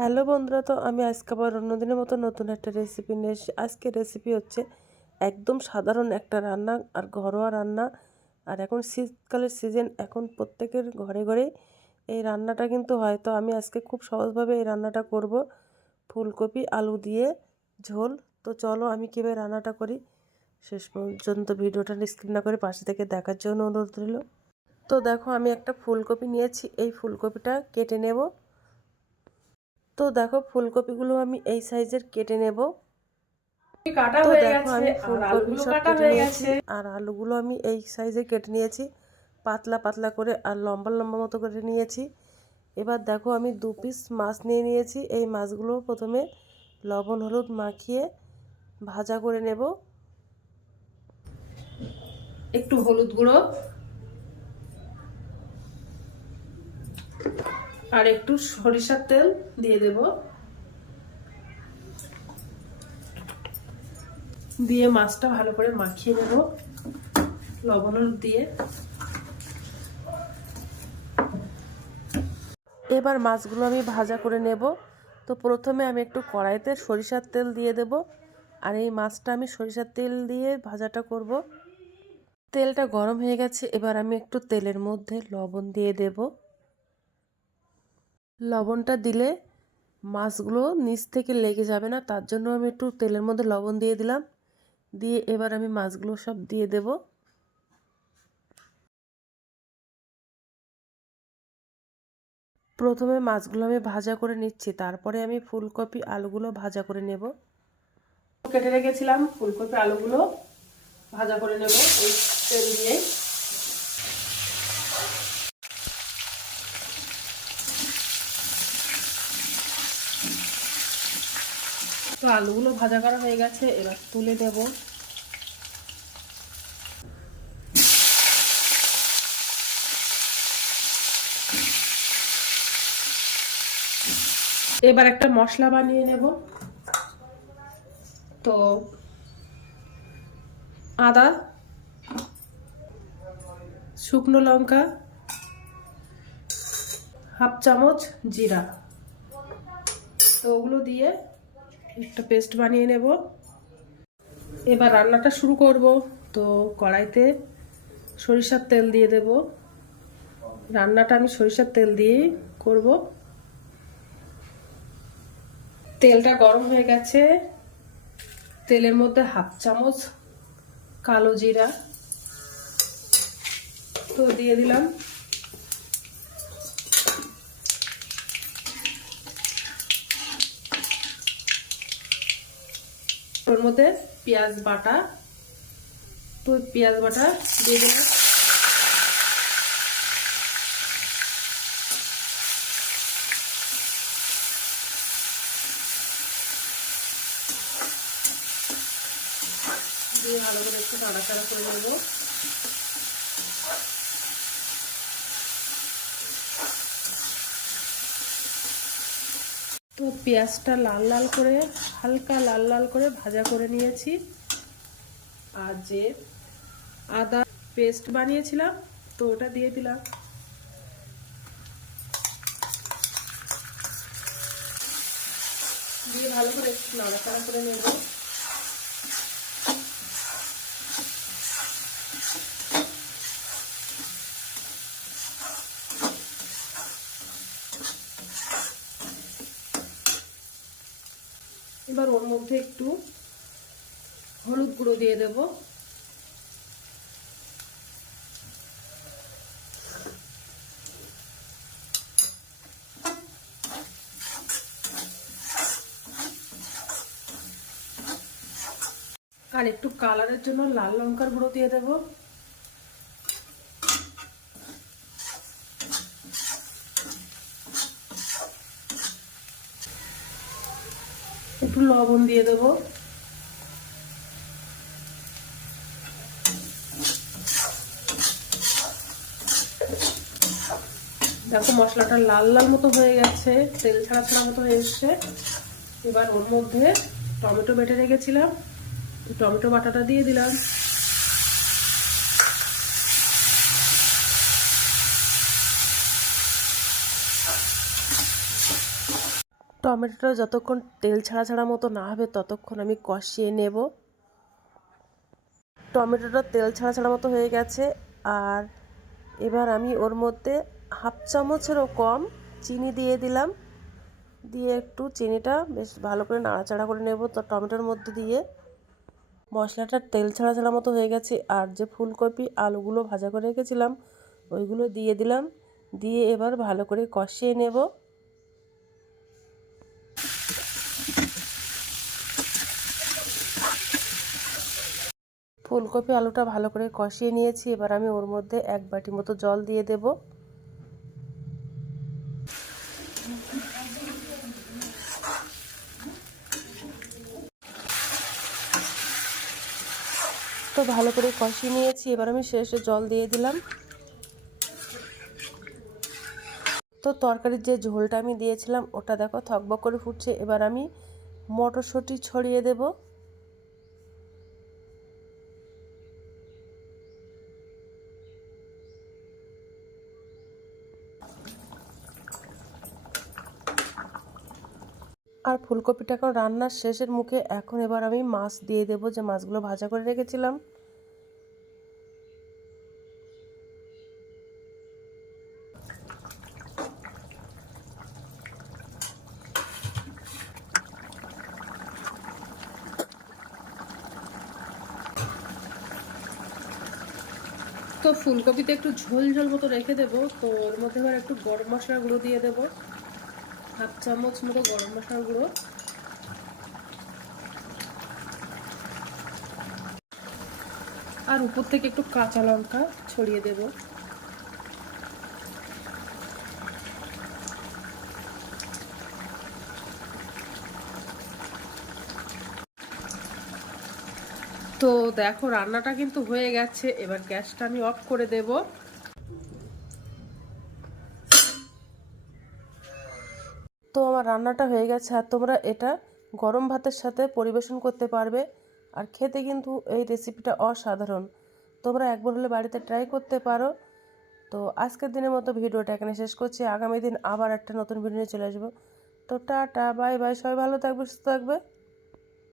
Hello বন্ধুরা, তো আমি আজকে আবার অন্যদিনের মতো নতুন একটা রেসিপি নিয়ে এসেছি। আজকের রেসিপি হচ্ছে একদম সাধারণ একটা রান্না আর ঘরোয়া রান্না। আর এখন শীতকালের সিজন, এখন প্রত্যেকের ঘরে ঘরে এই রান্নাটা কিন্তু হয়। তো আমি আজকে খুব সহজভাবে এই রান্নাটা করব, ফুলকপি আলু দিয়ে ঝোল। তো চলো আমি কীভাবে রান্নাটা করি শেষ পর্যন্ত ভিডিওটা স্কিপ না করে পাশে থেকে দেখার জন্য অনুরোধ রইল। তো দেখো, আমি একটা ফুলকপি নিয়েছি, এই ফুলকপিটা কেটে নেব। তো দেখো, ফুলকপিগুলো আমি এই সাইজের কেটে নেব। কাটা তো হয়ে দেখো, গেছে আমি আর ফুলকপি আলুগুলো সব কাটা কেটে হয়ে নিয়েছি, গেছে। আর আলুগুলো আমি এই সাইজে কেটে নিয়েছি, পাতলা পাতলা করে আর লম্বা লম্বা মতো করে নিয়েছি। এবার দেখো, আমি 2 পিস মাছ নিয়ে নিয়েছি। এই মাছগুলো প্রথমে লবণ হলুদ মাখিয়ে ভাজা করে নেব। একটু হলুদ গুঁড়ো আর একটু সরিষার তেল দিয়ে দেব, দিয়ে মাছটা ভালো করে মাখিয়ে নেব লবণ হলুদ দিয়ে। এবার মাছগুলো আমি ভাজা করে নেব। তো প্রথমে আমি একটু কড়াইতে সরিষার তেল দিয়ে দেব, আর এই মাছটা আমি সরিষার তেল দিয়ে ভাজাটা করব। তেলটা গরম হয়ে গেছে, এবার আমি একটু তেলের মধ্যে লবণ দিয়ে দেব। লবণটা দিলে মাছগুলো নিচ থেকে লেগে যাবে না, তার জন্য আমি একটু তেলের মধ্যে লবণ দিয়ে দিলাম। দিয়ে এবার আমি মাছগুলো সব দিয়ে দেব। প্রথমে মাছগুলো আমি ভাজা করে নিচ্ছি, তারপরে আমি ফুলকপি আলুগুলো ভাজা করে নেব। কেটে রেখেছিলাম ফুলকপি আলুগুলো ভাজা করে নেব এই তেল দিয়ে। তো আলুগুলো ভাজা করা হয়ে গেছে, এবার তুলে দেব। এবার একটা মশলা বানিয়ে নেব। তো আদা, শুকনো লঙ্কা, হাফ চামচ জিরা, তো ওগুলো দিয়ে একটা পেস্ট বানিয়ে নেব। এবার রান্নাটা শুরু করব। তো কড়াইতে সরিষার তেল দিয়ে দেব। রান্নাটা আমি সরিষার তেল দিয়েই করব। তেলটা গরম হয়ে গেছে, তেলের মধ্যে হাফ চামচ কালো জিরা তো দিয়ে দিলাম। ওর মধ্যে পেঁয়াজ বাটা, তো পেঁয়াজ বাটা দিয়ে দিলাম। দিয়ে ভালো করে একটু নাড়াচাড়া করে নেব। তো পেঁয়াজটা লাল লাল করে, হালকা লাল লাল করে ভাজা করে নিয়েছি। আর যে আদা পেস্ট বানিয়েছিলাম, তো ওটা দিয়ে দিলাম। দিয়ে ভালো করে একটু নাড়াচাড়া করে নেব। এবার ওর মধ্যে একটু হলুদ গুঁড়ো দিয়ে দেব। আর একটু কালারের জন্য লাল লঙ্কার গুঁড়ো দিয়ে দেব। একটু লবণ দিয়ে দেব। দেখো মশলাটা লাল লাল মতো হয়ে গেছে, তেল ছাড়া ছাড়া মতো হয়ে এসছে। এবার ওর মধ্যে টমেটো বেটে রেখেছিলাম, টমেটো বাটাটা দিয়ে দিলাম। টমেটোটা যতক্ষণ তেল ছাড়া ছাড়া মতো না হবে ততক্ষণ আমি কষিয়ে নেব। টমেটোটা তেল ছাড়া ছাড়া মতো হয়ে গেছে, আর এবার আমি ওর মধ্যে হাফ চামচেরও কম চিনি দিয়ে দিলাম। দিয়ে একটু চিনিটা বেশ ভালো করে নাড়াচাড়া করে নেব। তো টমেটোর মধ্যে দিয়ে মশলাটা তেল ছাড়া ছাড়া মতো হয়ে গেছে, আর যে ফুলকপি আলুগুলো ভাজা করে রেখেছিলাম ওইগুলো দিয়ে দিলাম। দিয়ে এবার ভালো করে কষিয়ে নেব। ফুলকপি আলুটা ভালো করে কষিয়ে নিয়েছি, এবার আমি ওর মধ্যে 1 বাটি মতো জল দিয়ে দেব। তো ভালো করে কষিয়ে নিয়েছি, এবার আমি শেষে জল দিয়ে দিলাম। তো তরকারির যে ঝোলটা আমি দিয়েছিলাম ওটা দেখো থকবক করে ফুটছে। এবার আমি মটরশুঁটি ছড়িয়ে দেব। আর ফুলকপিটা এখন রান্নার শেষের মুখে, এখন এবার আমি মাছ দিয়ে দেব, যে মাছগুলো ভাজা করে রেখেছিলাম। তো ফুলকপিতে একটু ঝোল ঝোল মতো রেখে দেবো। তো ওর মধ্যে এবার একটু গরম মশলার গুঁড়ো দিয়ে দেবো, হাফ চামচ মতো গরম মশলার গুঁড়ো। আর উপর থেকে একটু কাঁচা লঙ্কা ছড়িয়ে দেব। তো দেখো রান্নাটা কিন্তু হয়ে গেছে, এবার গ্যাসটা আমি অফ করে দেব। তো আমার রান্নাটা হয়ে গেছে, আর তোমরা এটা গরম ভাতের সাথে পরিবেশন করতে পারবে। আর খেতে কিন্তু এই রেসিপিটা অসাধারণ। তোমরা একবার হলে বাড়িতে ট্রাই করতে পারো। তো আজকের দিনের মতো ভিডিওটা এখানে শেষ করছি। আগামী দিন আবার একটা নতুন ভিডিও নিয়ে চলে আসবো। তো টাটা, বাই বাই, সবাই ভালো থাকবে, সুস্থ থাকবে।